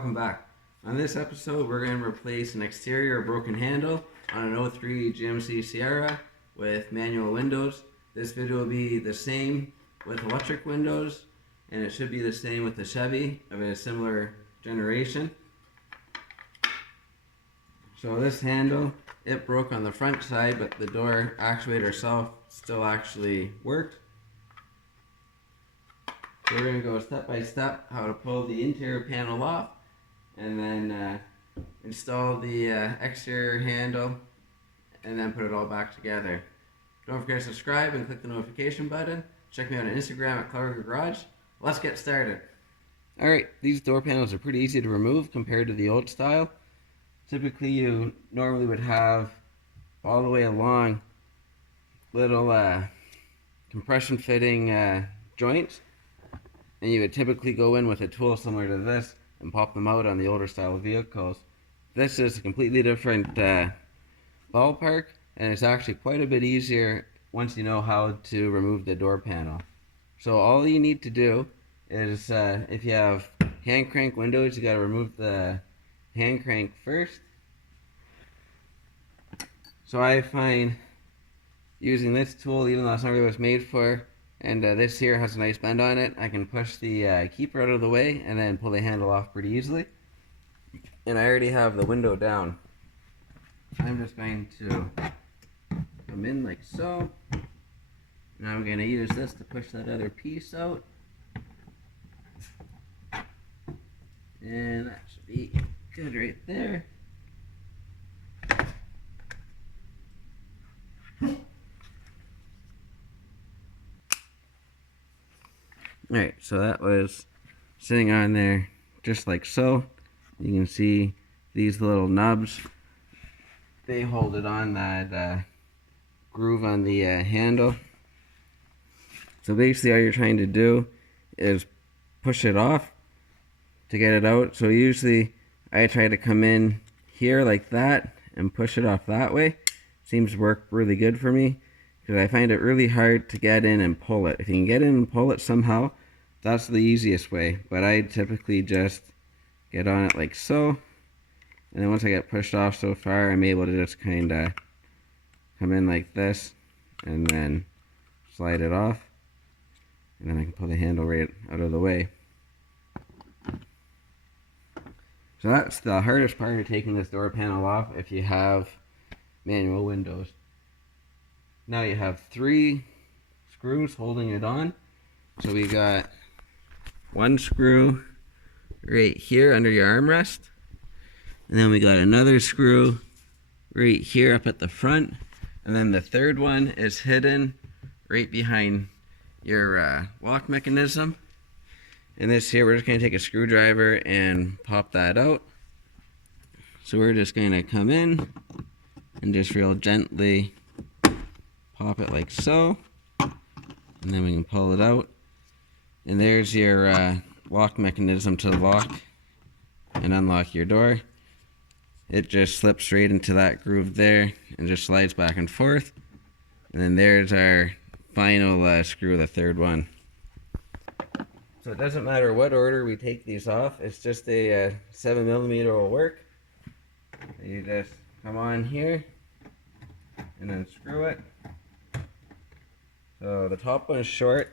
Welcome back. On this episode, we're going to replace an exterior broken handle on an 03 GMC Sierra with manual windows. This video will be the same with electric windows, and it should be the same with the Chevy of a similar generation. So this handle, it broke on the front side, but the door actuator itself still actually worked. So we're going to go step by step how to pull the interior panel off and then install the exterior handle and then put it all back together. Don't forget to subscribe and click the notification button. Check me out on Instagram at Clargo Garage. Let's get started. Alright, these door panels are pretty easy to remove compared to the old style. Typically you normally would have all the way along little compression fitting joints, and you would typically go in with a tool similar to this and pop them out on the older style vehicles. This is a completely different ballpark, and it's actually quite a bit easier once you know how to remove the door panel. So all you need to do is, if you have hand crank windows, you got to remove the hand crank first. So I find using this tool, even though that's not really what it's made for, and this here has a nice bend on it, I can push the keeper out of the way and then pull the handle off pretty easily. And I already have the window down. I'm just going to come in like so. Now I'm going to use this to push that other piece out. And that should be good right there. Alright, so that was sitting on there just like so. You can see these little nubs, they hold it on that groove on the handle. So basically all you're trying to do is push it off to get it out. So usually I try to come in here like that and push it off that way. Seems to work really good for me, because I find it really hard to get in and pull it. If you can get in and pull it somehow, that's the easiest way. But I typically just get on it like so, and then once I get pushed off so far, I'm able to just kind of come in like this and then slide it off, and then I can pull the handle right out of the way. So that's the hardest part of taking this door panel off if you have manual windows. Now you have 3 screws holding it on. So we got one screw right here under your armrest, and then we got another screw right here up at the front, and then the third one is hidden right behind your lock mechanism. And this here, we're just going to take a screwdriver and pop that out. So we're just going to come in and just real gently pop it like so, and then we can pull it out. And there's your lock mechanism to lock and unlock your door. It just slips straight into that groove there and just slides back and forth. And then there's our final screw, the third one. So it doesn't matter what order we take these off, it's just a 7mm will work. You just come on here and then screw it. So the top one is short,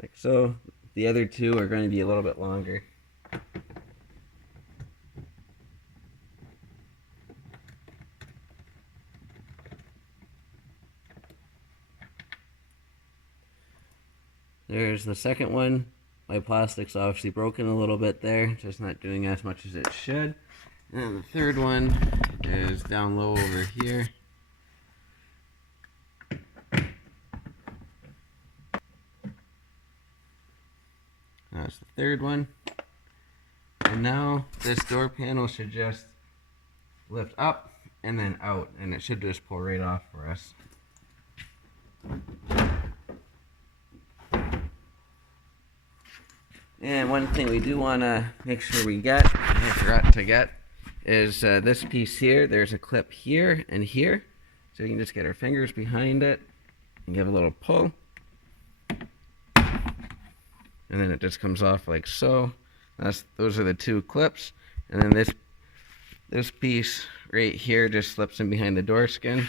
like so. The other two are going to be a little bit longer. There's the second one. My plastic's obviously broken a little bit there, just not doing as much as it should. And the third one is down low over here. That's the third one. And now this door panel should just lift up and then out, and it should just pull right off for us. And one thing we do want to make sure we get, I forgot to get, is this piece here. There's a clip here and here. So you can just get our fingers behind it and give a little pull. And then it just comes off like so. Those are the two clips, and then this piece right here just slips in behind the door skin.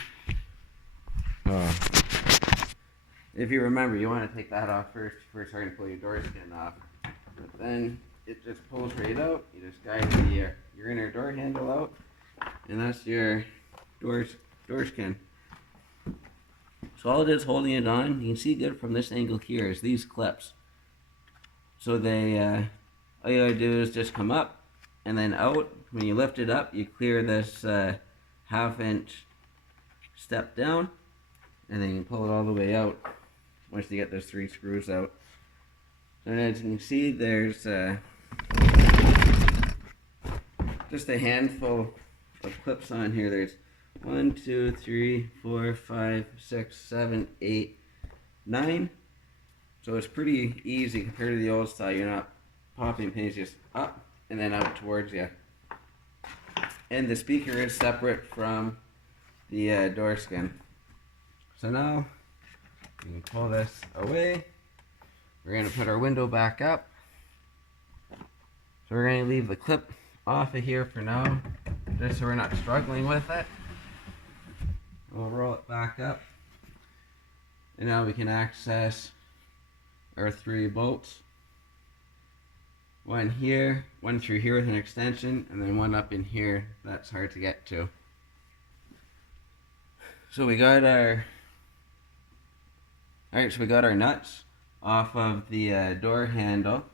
If you remember, you want to take that off first before starting to pull your door skin off. But then it just pulls right out. You just guide your inner door handle out, and that's your door skin. So all it is holding it on, you can see good from this angle here, is these clips. So they, all you gotta do is just come up and then out. When you lift it up, you clear this 1/2 inch step down, and then you pull it all the way out once you get those 3 screws out. And as you can see, there's just a handful of clips on here. There's 1, 2, 3, 4, 5, 6, 7, 8, 9. So it's pretty easy compared to the old style. You're not popping pins, just up and then out towards you. And the speaker is separate from the door skin. So now you can pull this away. We're going to put our window back up. So we're going to leave the clip off of here for now, just so we're not struggling with it. We'll roll it back up. And now we can access our 3 bolts. One here, one through here with an extension, and then one up in here that's hard to get to. So we got our nuts off of the door handle.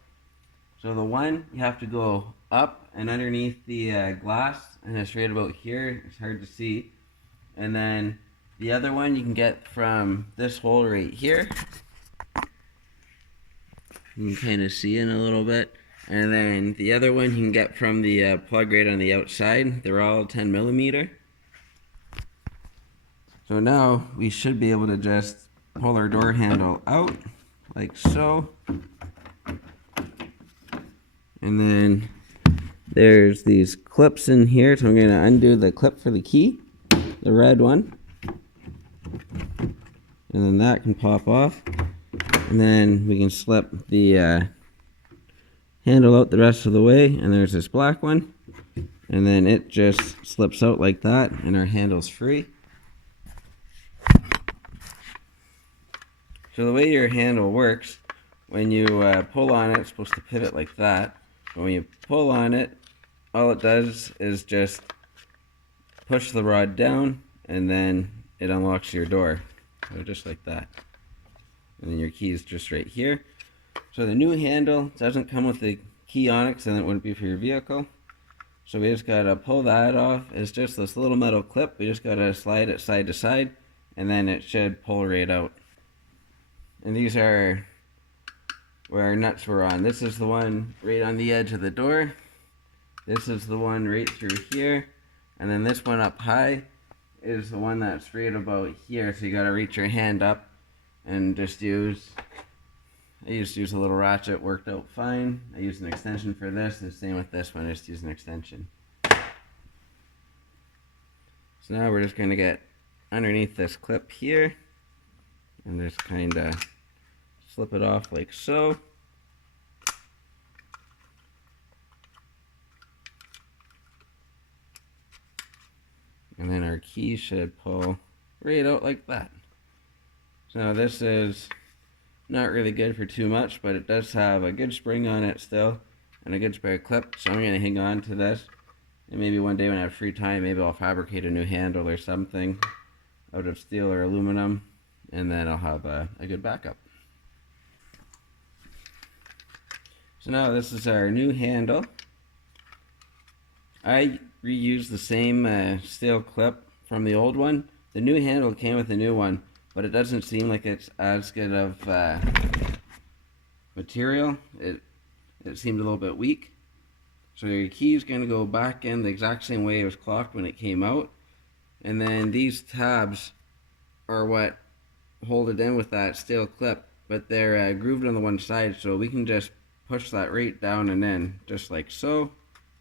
So the one, you have to go up and underneath the glass, and it's right about here. It's hard to see. And then the other one you can get from this hole right here. You can kind of see in a little bit. And then the other one you can get from the plug right on the outside. They're all 10mm. So now we should be able to just pull our door handle out like so. And then there's these clips in here. So I'm going to undo the clip for the key, the red one. And then that can pop off. And then we can slip the handle out the rest of the way. And there's this black one. And then it just slips out like that, and our handle's free. So the way your handle works, when you pull on it, it's supposed to pivot like that. But when you pull on it, all it does is just push the rod down, and then it unlocks your door. So just like that. And then your key is just right here. So the new handle doesn't come with the key on it, because then it wouldn't be for your vehicle. So we just gotta pull that off. It's just this little metal clip. We just gotta slide it side to side, and then it should pull right out. And these are where our nuts were on. This is the one right on the edge of the door. This is the one right through here. And then this one up high is the one that's right about here. So you gotta reach your hand up and just use, I just use a little ratchet, worked out fine. I used an extension for this, and same with this one, I just used an extension. So now we're just gonna get underneath this clip here and just kinda slip it off like so. And then our key should pull right out like that. So now this is not really good for too much, but it does have a good spring on it still, and a good spare clip, so I'm going to hang on to this. And maybe one day when I have free time, maybe I'll fabricate a new handle or something out of steel or aluminum, and then I'll have a good backup. So now this is our new handle. I reused the same steel clip from the old one. The new handle came with a new one, but it doesn't seem like it's as good of material. It seemed a little bit weak. So your key is going to go back in the exact same way it was clocked when it came out. And then these tabs are what hold it in with that steel clip, but they're grooved on the one side, so we can just push that right down and in, just like so.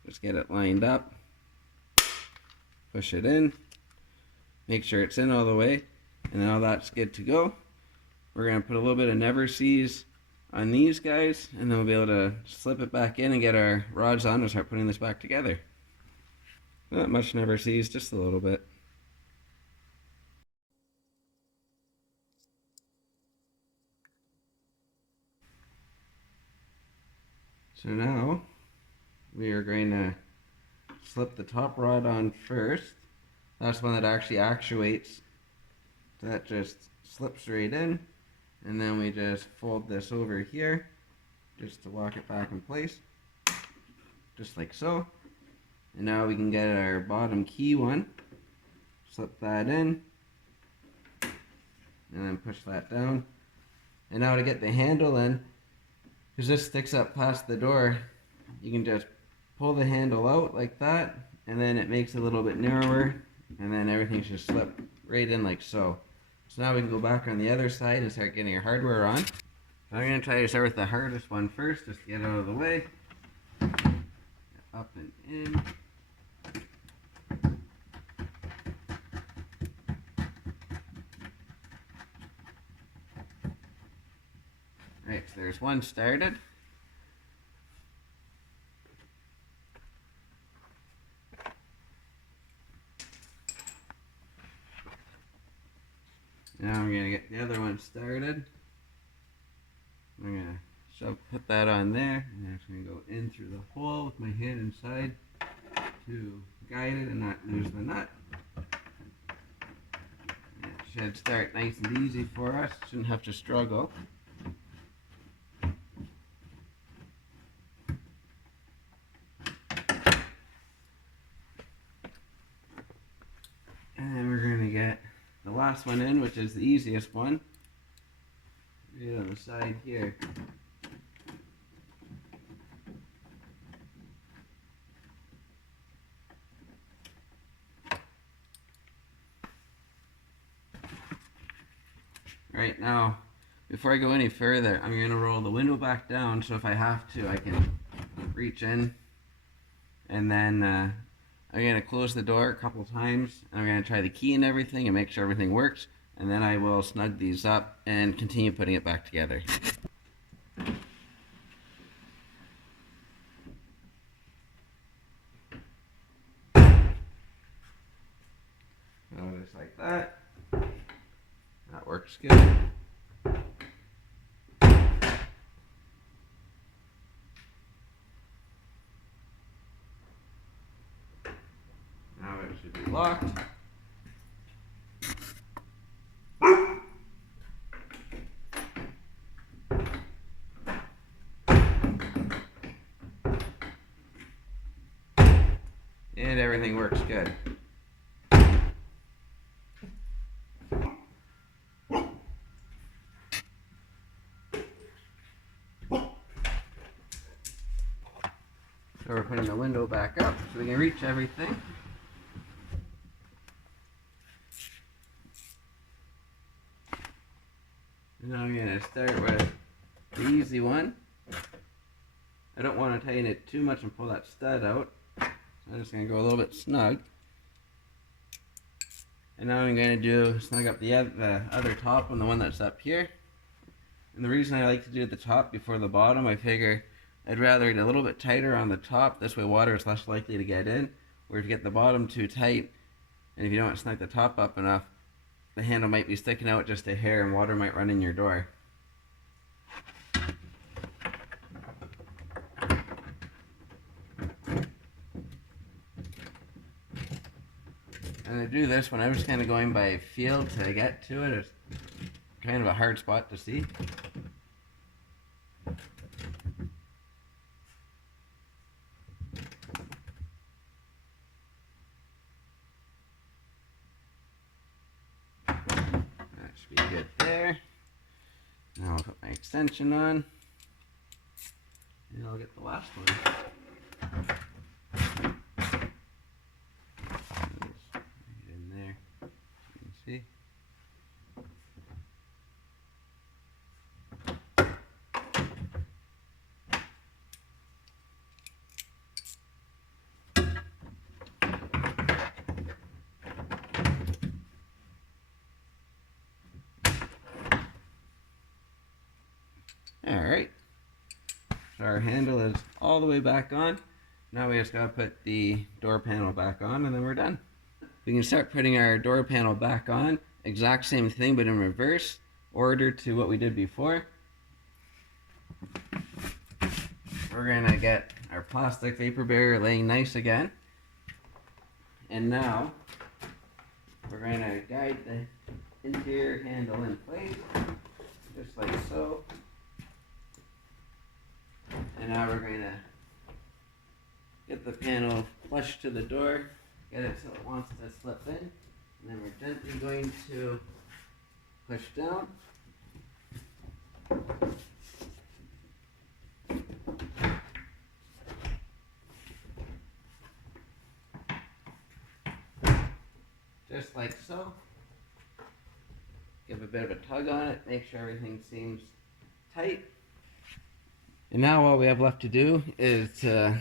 Just get it lined up, push it in, make sure it's in all the way, and now that's good to go. We're going to put a little bit of Never Seas on these guys, and then we'll be able to slip it back in and get our rods on and start putting this back together. Not much never sees, just a little bit. So now we are going to slip the top rod on first. That's one that actually actuates. That just slips right in, and then we just fold this over here just to lock it back in place, just like so. And now we can get our bottom key one, slip that in, and then push that down. And now to get the handle in, because this sticks up past the door, you can just pull the handle out like that, and then it makes it a little bit narrower, and then everything should slip right in like so. So now we can go back on the other side and start getting our hardware on. So I'm going to try to start with the hardest one first, just to get out of the way. Up and in. Right, so there's one started. Now I'm going to get the other one started. I'm going to put that on there, and I'm just going to go in through the hole with my hand inside to guide it and not lose the nut. It should start nice and easy for us, shouldn't have to struggle. And then we're going to get the last one in, which is the easiest one, right on the side here. Right now, before I go any further, I'm going to roll the window back down, so if I have to, I can reach in. And then I'm going to close the door a couple times. I'm going to try the key and everything and make sure everything works. And then I will snug these up and continue putting it back together. Just like that. That works good. Now it should be locked. And everything works good. So we're putting the window back up so we can reach everything. And now I'm going to start with the easy one. I don't want to tighten it too much and pull that stud out. So I'm just going to go a little bit snug. And now I'm going to snug up the other top one, the one that's up here. And the reason I like to do the top before the bottom, I figure I'd rather get a little bit tighter on the top. This way water is less likely to get in. Where if you get the bottom too tight, and if you don't snug the top up enough, the handle might be sticking out just a hair and water might run in your door. And I do this when I was kind of going by feel to get to it. It's kind of a hard spot to see. That should be good there. Now I'll put my extension on. And I'll get the last one. In there. You can see. Alright, So our handle is all the way back on. Now we just gotta put the door panel back on and then we're done. We can start putting our door panel back on. Exact same thing but in reverse order to what we did before. We're gonna get our plastic vapor barrier laying nice again. And now we're gonna guide the interior handle in place, just like so. And now we're going to get the panel flush to the door, get it so it wants to slip in, and then we're gently going to push down. Just like so. Give a bit of a tug on it, make sure everything seems tight. And now all we have left to do is to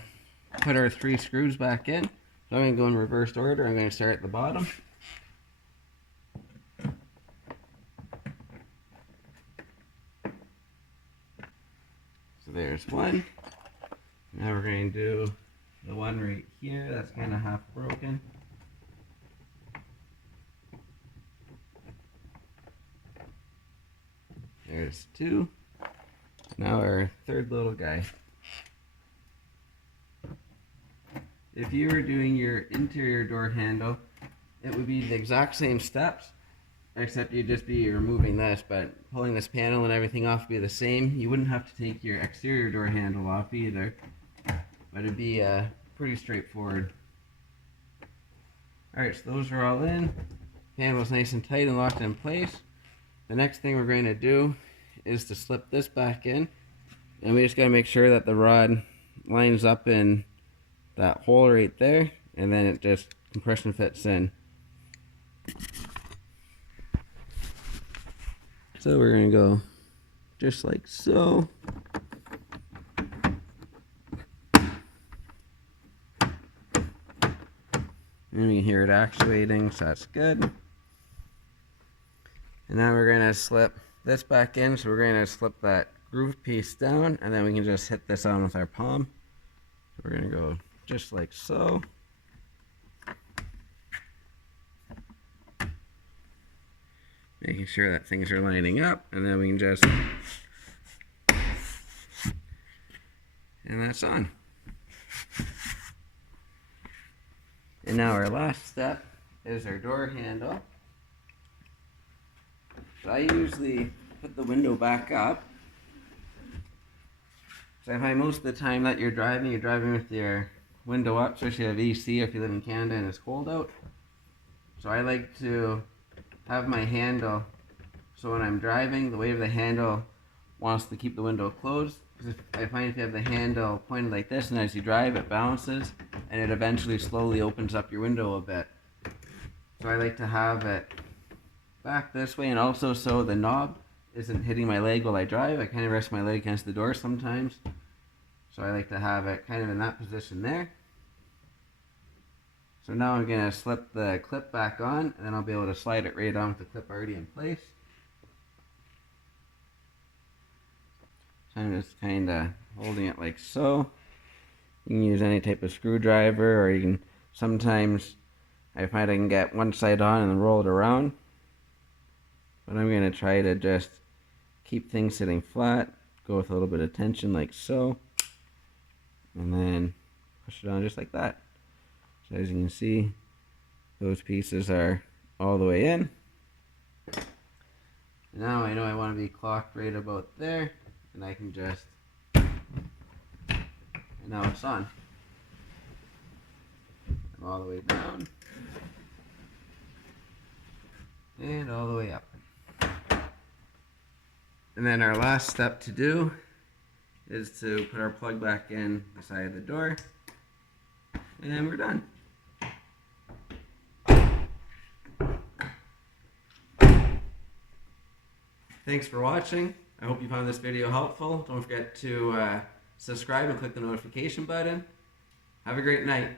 put our 3 screws back in. So I'm going to go in reverse order. I'm going to start at the bottom. So there's one. Now we're going to do the one right here that's kind of half broken. There's 2. Now our third little guy. If you were doing your interior door handle, it would be the exact same steps, except you'd just be removing this, but pulling this panel and everything off would be the same. You wouldn't have to take your exterior door handle off either, but it'd be pretty straightforward. Alright, so those are all in. Panel's nice and tight and locked in place. The next thing we're going to do is to slip this back in, and we just got to make sure that the rod lines up in that hole right there, and then it just compression fits in. So we're going to go just like so. And we can hear it actuating, so that's good. And now we're going to slip this back in, so we're going to slip that groove piece down, and then we can just hit this on with our palm. So we're going to go just like so. Making sure that things are lining up, and then we can just, and that's on. And now our last step is our door handle. So I usually put the window back up. So I find most of the time that you're driving with your window up, especially if you have AC if you live in Canada and it's cold out. So I like to have my handle, so when I'm driving, the weight of the handle wants to keep the window closed. Because I find if you have the handle pointed like this, and as you drive it bounces, and it eventually slowly opens up your window a bit. So I like to have it back this way, and also so the knob isn't hitting my leg while I drive. I kind of rest my leg against the door sometimes. So I like to have it kind of in that position there. So now I'm going to slip the clip back on, and then I'll be able to slide it right on with the clip already in place. So I'm just kind of holding it like so. You can use any type of screwdriver, or you can, sometimes I find I can get one side on and then roll it around. But I'm going to try to just keep things sitting flat, go with a little bit of tension like so, and then push it on just like that. So as you can see, those pieces are all the way in. Now I know I want to be clocked right about there, and I can just, and now it's on. And all the way down, and all the way up. And then our last step to do is to put our plug back in the side of the door, and then we're done. Thanks for watching. I hope you found this video helpful. Don't forget to subscribe and click the notification button. Have a great night.